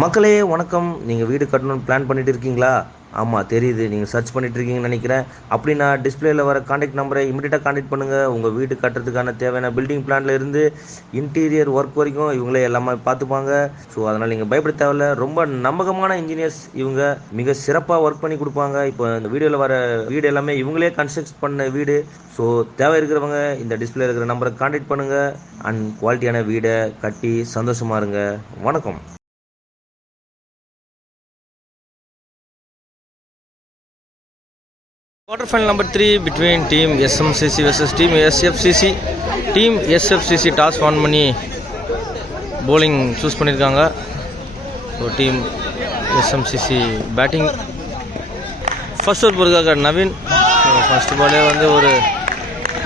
மக்களே வணக்கம். நீங்கள் வீடு கட்டணும்னு பிளான் பண்ணிட்டு இருக்கீங்களா? ஆமாம் தெரியுது, நீங்கள் சர்ச் பண்ணிட்டு இருக்கீங்கன்னு நினைக்கிறேன். அப்படின்னா டிஸ்பிளேல வர காண்டாக்ட் நம்பரை இமீடியட்டாக காண்டாக்ட் பண்ணுங்கள். உங்கள் வீடு கட்டுறதுக்கான தேவையான பில்டிங் பிளான்ல இருந்து இன்டீரியர் ஒர்க் வரைக்கும் இவங்களே எல்லாமே பார்த்துப்பாங்க. ஸோ அதனால் நீங்கள் பயப்பட தேவையில்ல. ரொம்ப நம்பகமான இன்ஜினியர்ஸ் இவங்க, மிக சிறப்பாக ஒர்க் பண்ணி கொடுப்பாங்க. இப்போ இந்த வீடியோவில் வர வீடு எல்லாமே இவங்களே கன்ஸ்ட்ரக்ட் பண்ண வீடு. ஸோ தேவை இருக்கிறவங்க இந்த டிஸ்பிளே இருக்கிற நம்பரை காண்டாக்ட் பண்ணுங்கள் அண்ட் குவாலிட்டியான வீடை கட்டி சந்தோஷமாக இருங்க. வணக்கம். Quarter final number 3 between team SMCC versus team SFCC. Team SFCC toss on பண்ணி bowling choose பண்ணிருக்காங்க. So team SMCC batting. First over போறதுக்காக நவீன். So first ball வந்து ஒரு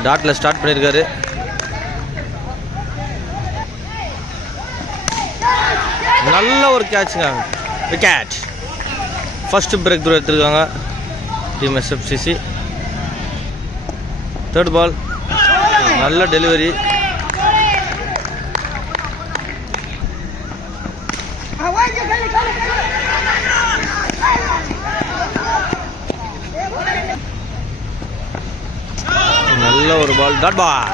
டாட்ல ஸ்டார்ட் பண்ணிருக்காரு. நல்ல ஒரு கேட்ச்ங்க. விக்கெட். ஃபர்ஸ்ட் பிரேக் த்ரூ எடுத்துருக்காங்க team SFCC. third ball நல்ல டெலிவரி. நல்ல ஒரு பால், டாட் பால்.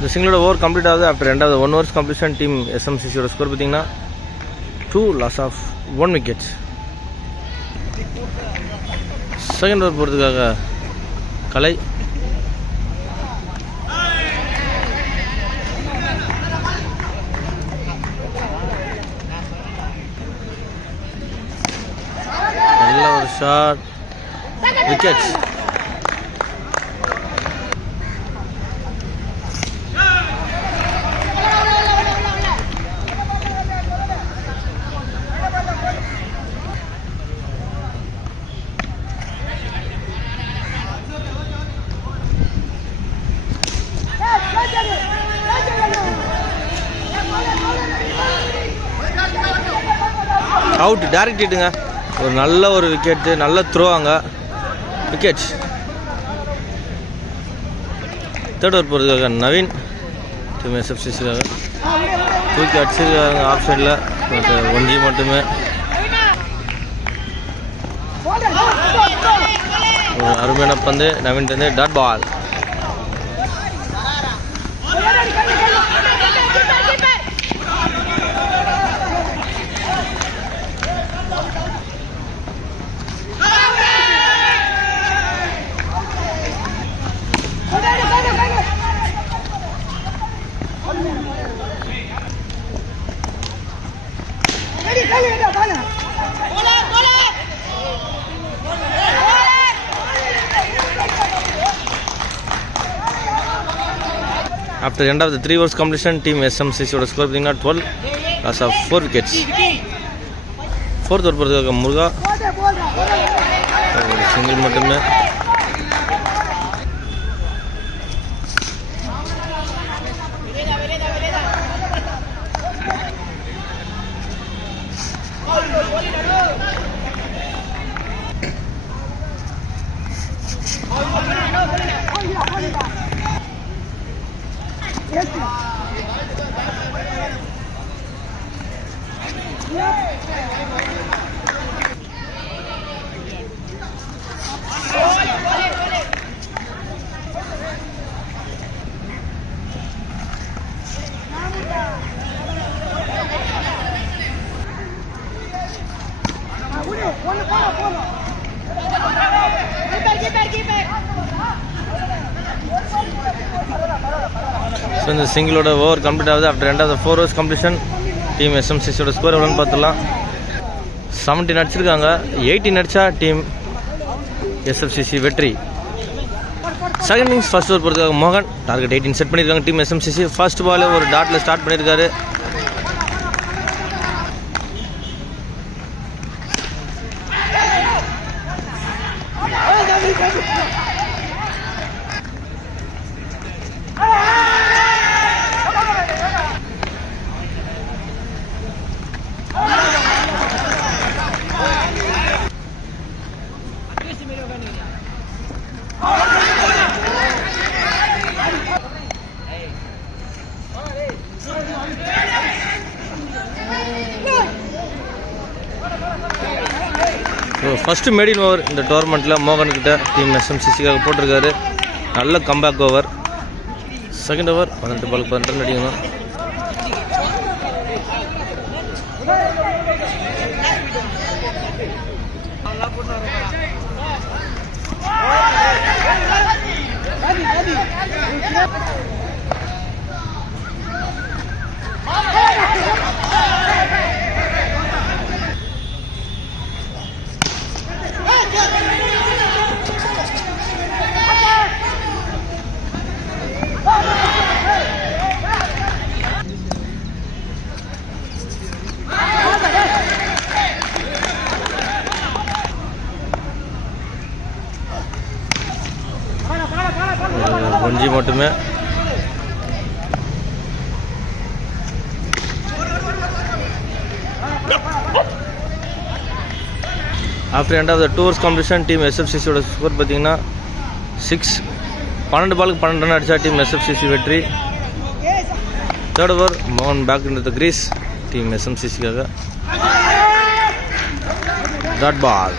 இந்த சிங்கிளோட ஓவர் கம்ப்ளீட் ஆகுது. ஆஃப்டர் ரெண்டாவது 1 overs கம்ப்ளீஷன் டீம் எஸ்எம்சிசியோட ஸ்கோர் பார்த்தீங்கன்னா 2 loss of 1 wicket. Second over போகிறதுக்காக கலை. நல்ல ஒரு ஷாட், விக்கெட். அவுட், டைரக்ட் ஹிட்டுங்க. ஒரு நல்ல ஒரு விக்கெட்டு, நல்ல த்ரோ அங்கே, விக்கெட். தேர்ட் ஓவர் போகிறதுக்காக நவீன் டீம் எஸ்எஃப்சிசிக்காக தூக்கி அடிச்சிருக்காங்க ஆஃப் சைடில். பட் 1 G மட்டுமே. ஒரு அருமையான பந்து நவீன் வந்து dot ball. After the end of the 3 overs completion, team SMCC would score பார்த்தீங்கன்னா 12 loss of 4 wickets. Fourth over போகிறதுக்காக முருகா சிங்கிள் மட்டுமே. ஸோ இந்த சிங்கிளோட ஓவர் கம்ப்ளீட் ஆகுது. ஆஃப்டர் ரெண்டாவது 4 overs கம்ப்ளீஷன் டீம் எஸ்எம்சிசியோட ஸ்கோர் எவ்வளோன்னு பார்த்துலாம். 17 அடிச்சிருக்காங்க. 18 அடித்தா டீம் எஸ்எஃப்சிசி வெற்றி. செகண்ட் இன்னிங்ஸ் ஃபர்ஸ்ட் ஓவர் போகிறதுக்காக மோகன் டார்கெட் 18 செட் பண்ணியிருக்காங்க டீம் எஸ்எம்சிசி. ஃபர்ஸ்ட் பால் ஒரு டாட்டில் ஸ்டார்ட் பண்ணியிருக்காரு. ஃபஸ்ட்டு மேடின் ஓவர் இந்த டோர்னமெண்ட்டில் மோகன்கிட்ட டீம் எஸ்எம்சிசிக்காக போட்டிருக்காரு. நல்ல கம்பேக் ஓவர். செகண்ட் ஓவர் 18 பாலுக்கு 18 ரன் அடிக்கணும். ஒஞ்சி மட்டுமே. After end of the 2 overs competition team எஸ்எஃப்சிசியோட ஸ்கோர் பார்த்தீங்கன்னா 6. 12 பாலுக்கு 12 ரன் அடித்தா டீம் எஸ்எஃப்சிசி வெற்றி. தேர்ட் ஓவர் மோகன் back in the crease team எஸ்எம்சிசிக்காக. Dot ball.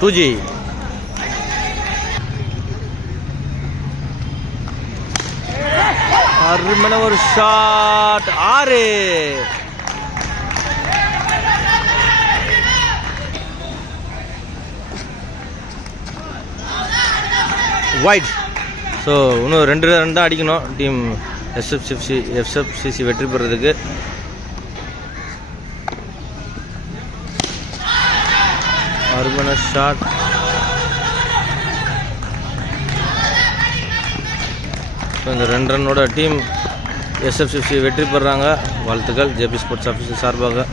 டூஜி அருமையான ஒரு ஷாட். 6. வைட். ஸோ இன்னும் 2 ரன் தான் அடிக்கணும் டீம் எஸ்எஃப்சிசி வெற்றி பெறதுக்கு. அருமையான ஷாட். ஸோ இந்த 2 ரன்னோட டீம் எஸ்எஃப்சிசி வெற்றி பெறாங்க. வாழ்த்துக்கள் ஜேபி ஸ்போர்ட்ஸ் ஆஃபீஸர் சார்பாக.